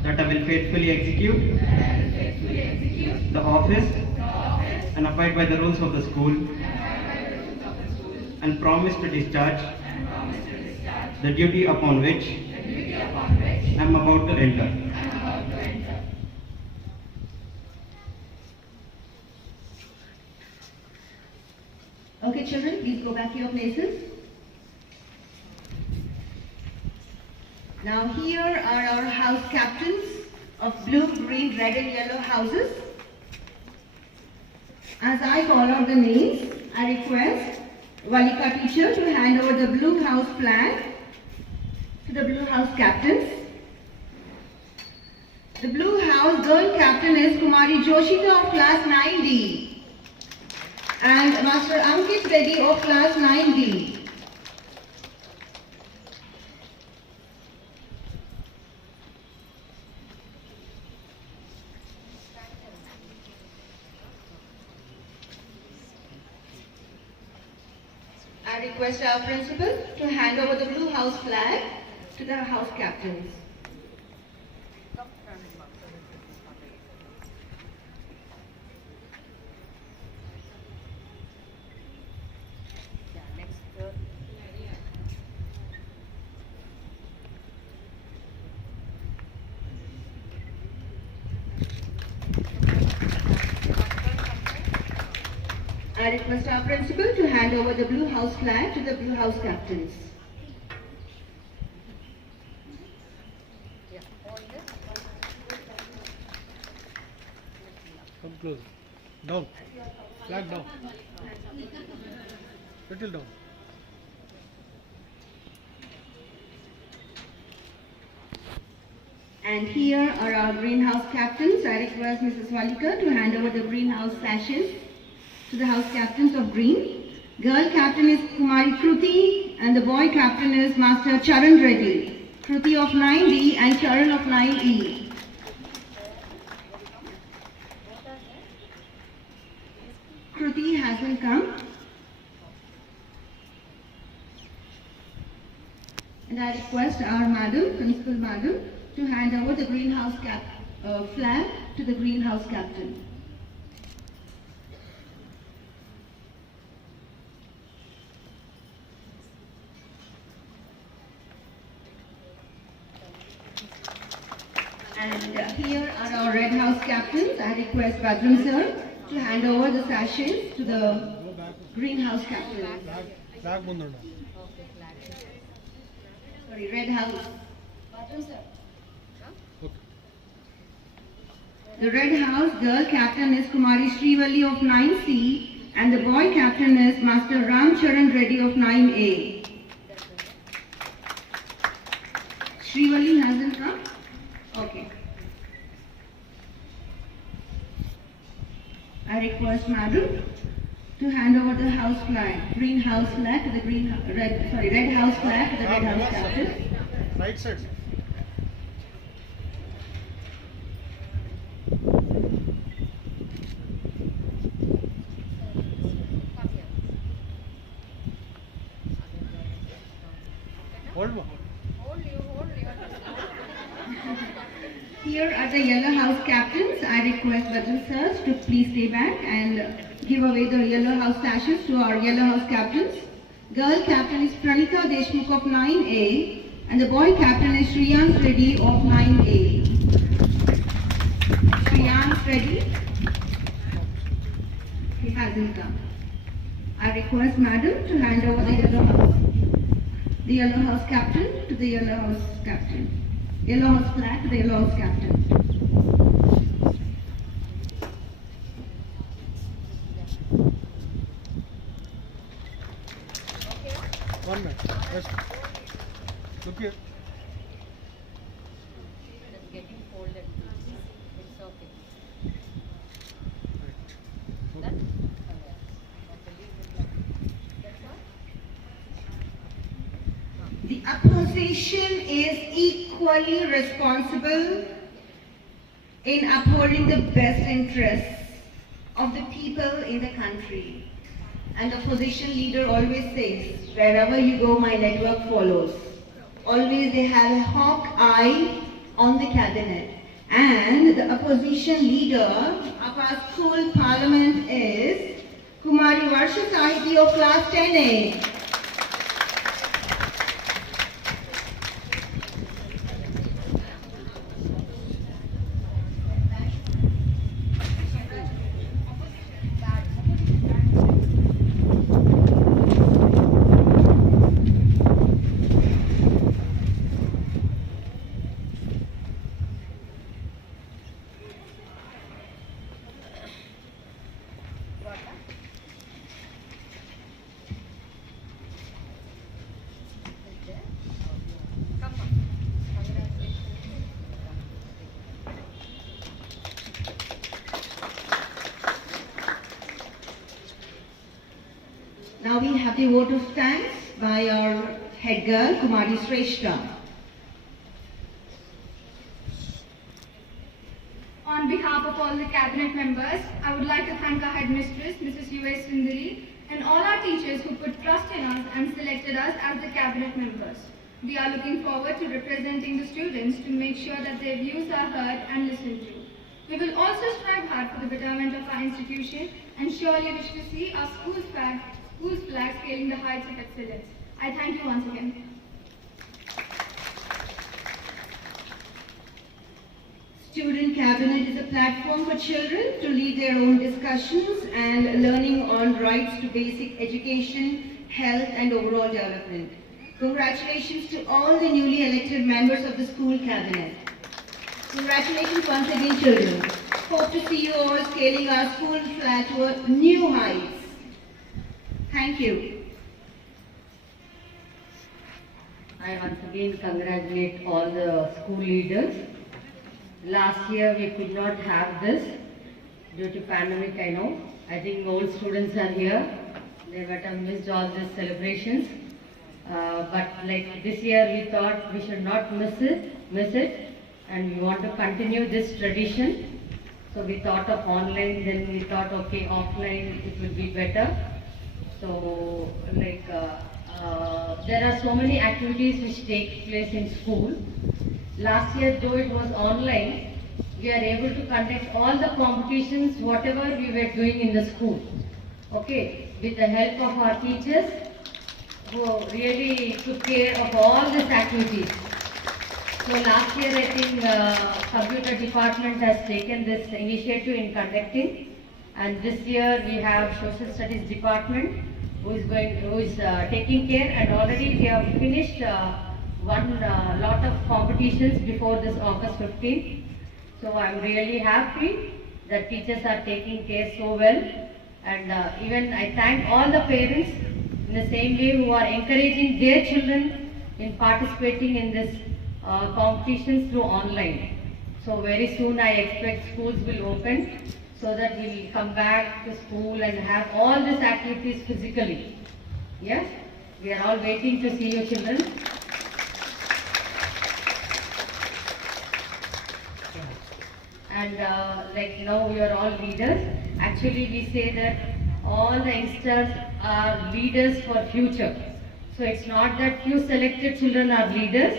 that I will faithfully execute the office and abide by the rules of the school and promise to discharge the duty upon which I am about to enter. Okay, children, please go back to your places. Now here are our house captains of blue, green, red and yellow houses. As I call out the names, I request Valika teacher to hand over the blue house flag to the blue house captains. The blue house girl captain is Kumari Joshita of class 9D and Master Ankit Reddy of class 9B. I request our principal to hand over the blue house flag to the house captains. I request our principal to hand over the blue house flag to the blue house captains. Come close. Down. Flag down. Little down. And here are our greenhouse captains. I request Mrs. Walika to hand over the greenhouse sashes to the house captains of green. Girl captain is Kumari Kruti and the boy captain is Master Charan Reddy. Kruti of 9D and Charan of 9E. Kruti hasn't come. And I request our madam, principal madam, to hand over the greenhouse flag to the greenhouse captain. And here are our red house captains. I request Badran sir to hand over the sashes to the greenhouse captain. Flag bundana. Sorry, red house. Badran sir. Okay. The red house girl captain is Kumari Srivalli of 9C and the boy captain is Master Ram Charan Reddy of 9A. Srivalli hasn't come? Okay. I request madam to hand over the house flag, green house flag to the red house flag to the red house captain. Right side. Hold one. Here are the Yellow House captains. I request Badal sir to please stay back and give away the Yellow House sashes to our Yellow House captains. Girl captain is Pranita Deshmukh of 9A and the boy captain is Shriyans Reddy of 9A. Shriyans Reddy? He hasn't come. I request madam to hand over the Yellow House captain to the Yellow House captain. Yellow House flag to the Yellow House captain. One minute. Yes. Look here. It's getting folded. It's okay. Right. Done? The opposition is equally responsible in upholding the best interests of the people in the country. And the opposition leader always says, wherever you go, my network follows. Always they have a hawk eye on the cabinet. And the opposition leader of our school parliament is Kumari Varsha Sahiti of class 10A. Now we have the vote of thanks by our head girl, Kumari Shrestha. On behalf of all the cabinet members, I would like to thank our headmistress, Mrs. U.S. Sundari, and all our teachers who put trust in us and selected us as the cabinet members. We are looking forward to representing the students to make sure that their views are heard and listened to. We will also strive hard for the betterment of our institution and surely wish to see our school's flag scaling the heights of excellence. I thank you once again. Student Cabinet is a platform for children to lead their own discussions and learning on rights to basic education, health and overall development. Congratulations to all the newly elected members of the school cabinet. Congratulations once again, children. Hope to see you all scaling our school flag to new heights. Thank you. I once again congratulate all the school leaders. Last year we could not have this due to pandemic, I know. I think old students are here. They might have missed all these celebrations. But like this year we thought we should not miss it and we want to continue this tradition. So we thought of online, then we thought okay, offline it will be better. So like there are so many activities which take place in school. Last year though it was online, we are able to conduct all the competitions whatever we were doing in the school. Okay, with the help of our teachers who really took care of all these activities. So last year I think computer department has taken this initiative in conducting, and this year we have social studies department who is taking care, and already we have finished one lot of competitions before this August 15th. So I'm really happy that teachers are taking care so well, and even I thank all the parents in the same way who are encouraging their children in participating in this competitions through online. So very soon I expect schools will open so that we will come back to school and have all these activities physically. Yes, we are all waiting to see you children. And like now we are all leaders. Actually we say that all the youngsters are leaders for future. So it's not that few selected children are leaders.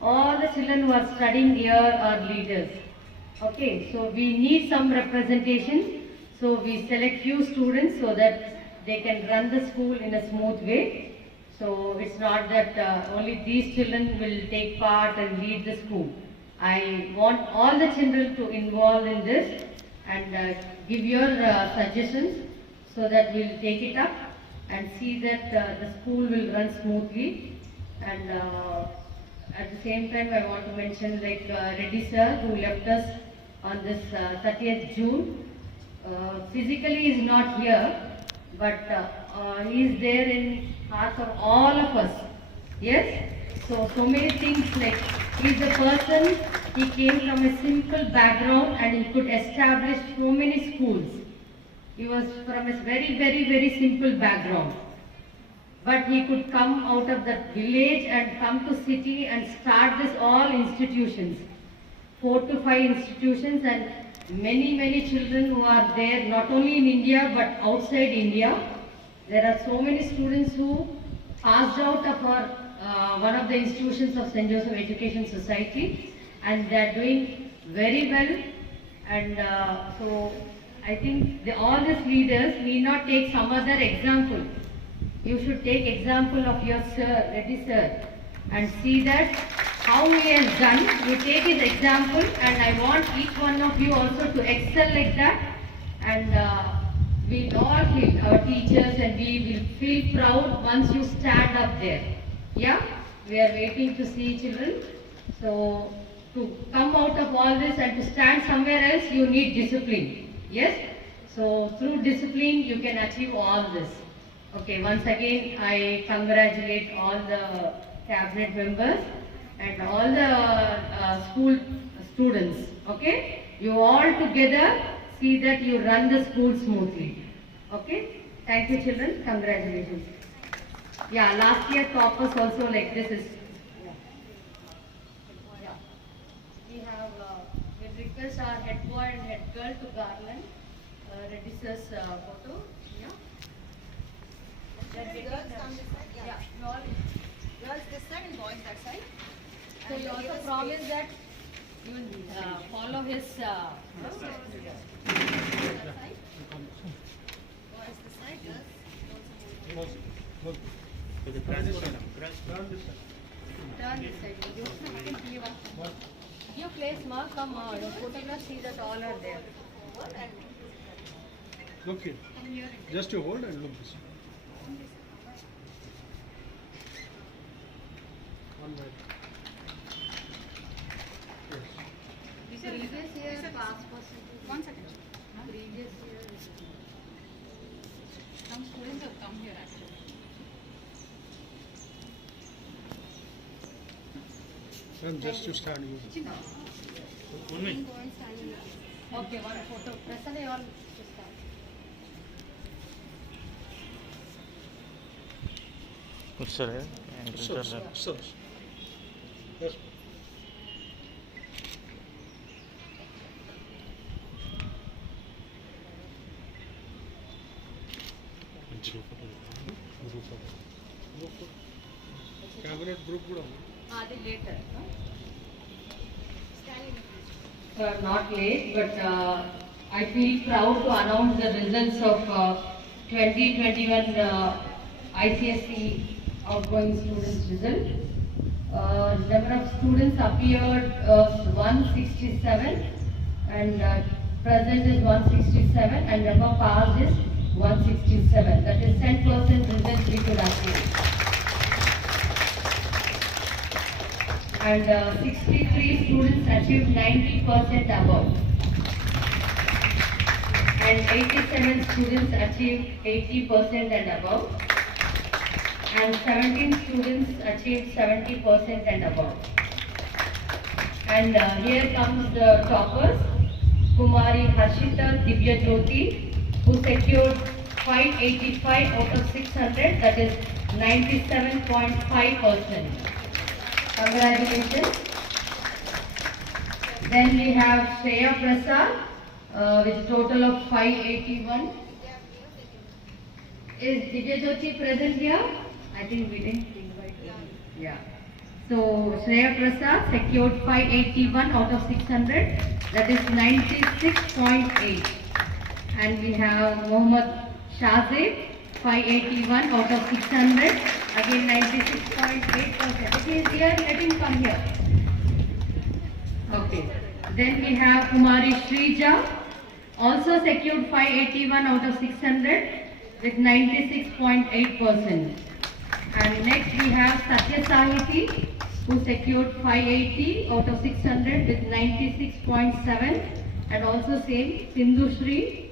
all the children who are studying here are leaders. Okay, so we need some representation. So we select few students so that they can run the school in a smooth way. So it's not that only these children will take part and lead the school. I want all the children to involve in this and give your suggestions so that we'll take it up and see that the school will run smoothly. And at the same time, I want to mention like Reddy sir, who left us on this 30th June. Physically is not here, but he is there in hearts of all of us. Yes? So many things, like he is a person, he came from a simple background and he could establish so many schools. He was from a very simple background. But he could come out of that village and come to city and start this all institutions. 4 to 5 institutions, and many children who are there, not only in India but outside India. There are so many students who passed out of our one of the institutions of St. Joseph Education Society, and they are doing very well. And so I think all these leaders need not take some other example. You should take example of your sir, Reddy sir, and see that how he has done. You take his example, and I want each one of you also to excel like that. And we all feel, our teachers, and we will feel proud once you stand up there. Yeah, we are waiting to see children. So to come out of all this and to stand somewhere else, you need discipline. Yes. So through discipline, you can achieve all this. Okay, once again, I congratulate all the cabinet members and all the school students. Okay, you all together see that you run the school smoothly. Okay, thank you children, congratulations. Yeah, last year toppers also, like this is. Yeah. We have, we request our head boy and head girl to garland Reddy sir's photo. Yeah. Yeah, you all. Girls this side and boys that side. So you also promise that you will follow his. Boys this side, girls. Turn this side. Your place, ma, come on. Photograph, see that all are there. Look here. Just you hold and look this way. One minute. Yes. Previous year past person. 1 second. Previous year. Some students have come here actually. Ma'am, just to stand you. Okay, one photo. Prasanna, you all just start. Sir, Sir. Yes. Cabinet group కూడా ఉంది. Adi later. Not late, but I feel proud to announce the results of 2021 ICSE outgoing students result. Number of students appeared 167 and present is 167 and number passed is 167. That is 10% result we could achieve. And 63 students achieved 90% above. And 87 students achieved 80% and above. And 17 students achieved 70% and above. And here comes the toppers. Kumari Harshita Divya Jyoti, who secured 585 out of 600, that is 97.5%. Congratulations. Then we have Shreya Prasad with total of 581. Is Divya Jyoti present here? I think we didn't invite her. Yeah. So Shreya Prasad secured 581 out of 600, that is 96.8. And we have Mohammad Shazib 581 out of 600, again 96.8%. If he is here, let him come here. Okay. Then we have Kumari Shrija, also secured 581 out of 600 with 96.8%. And next we have Satya Sahiti, who secured 580 out of 600 with 96.7, and also same Sindhu Shri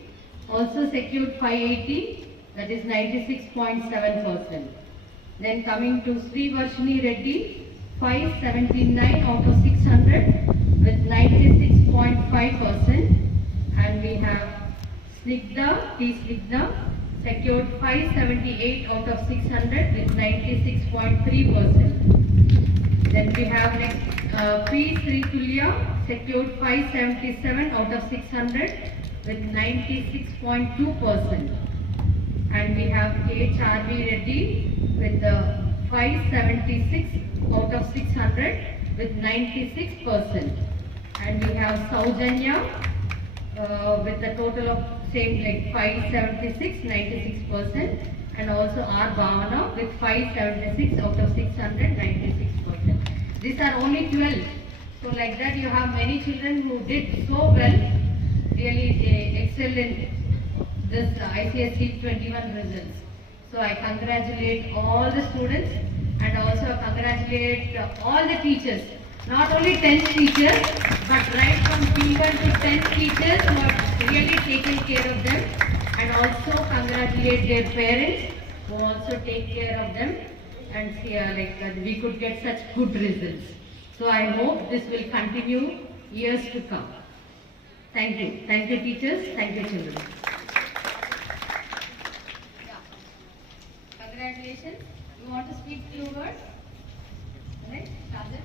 also secured 580, that is 96.7%. Then coming to Sri Varshini Reddy, 579 out of 600 with 96.5%, and we have Snigdha, T. Snigdha, secured 578 out of 600 with 96.3%. Then we have next P. Sri Tulya, secured 577 out of 600 with 96.2%. And we have K. Charvi Reddy with 576 out of 600 with 96%. And we have Saujanya with a total of same like 576, 96%, and also R. Bhavana with 576 out of 600, 96%. These are only 12. So like that you have many children who did so well, really excelled in this ICSE 21 results. So I congratulate all the students and also congratulate all the teachers. Not only 10 teachers, but right from P1 to 10 teachers who have really taken care of them, and also congratulate their parents who also take care of them, and see we could get such good results. So I hope this will continue years to come. Thank you. Thank you teachers. Thank you children. Congratulations. You want to speak few words? Right? Shazad?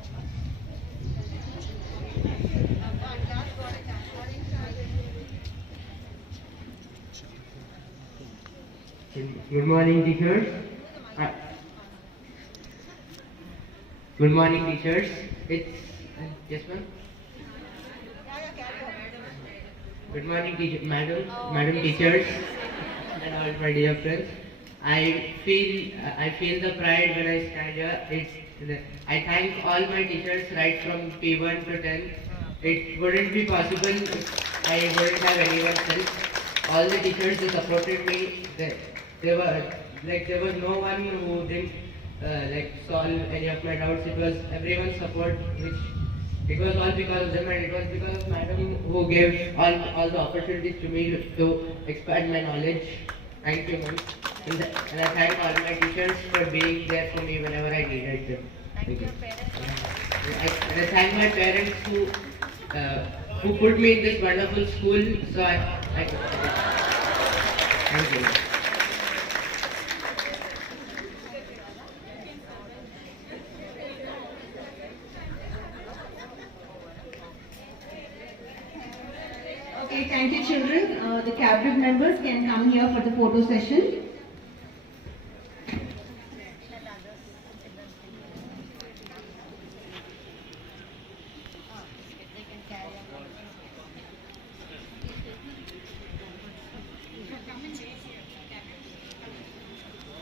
Good morning, teachers. Good morning, teachers. It's yes, ma'am. Good morning, madam teachers, and all my dear friends. I feel the pride when I stand here. I thank all my teachers right from P1 to 10. It wouldn't be possible if I wouldn't have anyone else. All the teachers who supported me, there was no one who didn't solve any of my doubts. It was everyone's support, it was all because of them, and it was because of madam who gave all the opportunities to me to expand my knowledge. Thank you, ma'am. And I thank all my teachers for being there for me whenever I needed them. Thank you. And I thank my parents who put me in this wonderful school. So thank you. Okay, thank you children. The cabinet members can come here for the photo session.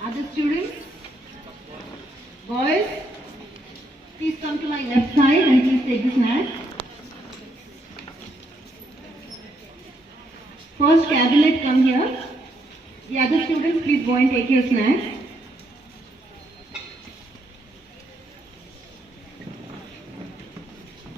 Other students, boys, please come to my left side and please take the snack. First cabinet, come here. The other students, please go and take your snacks.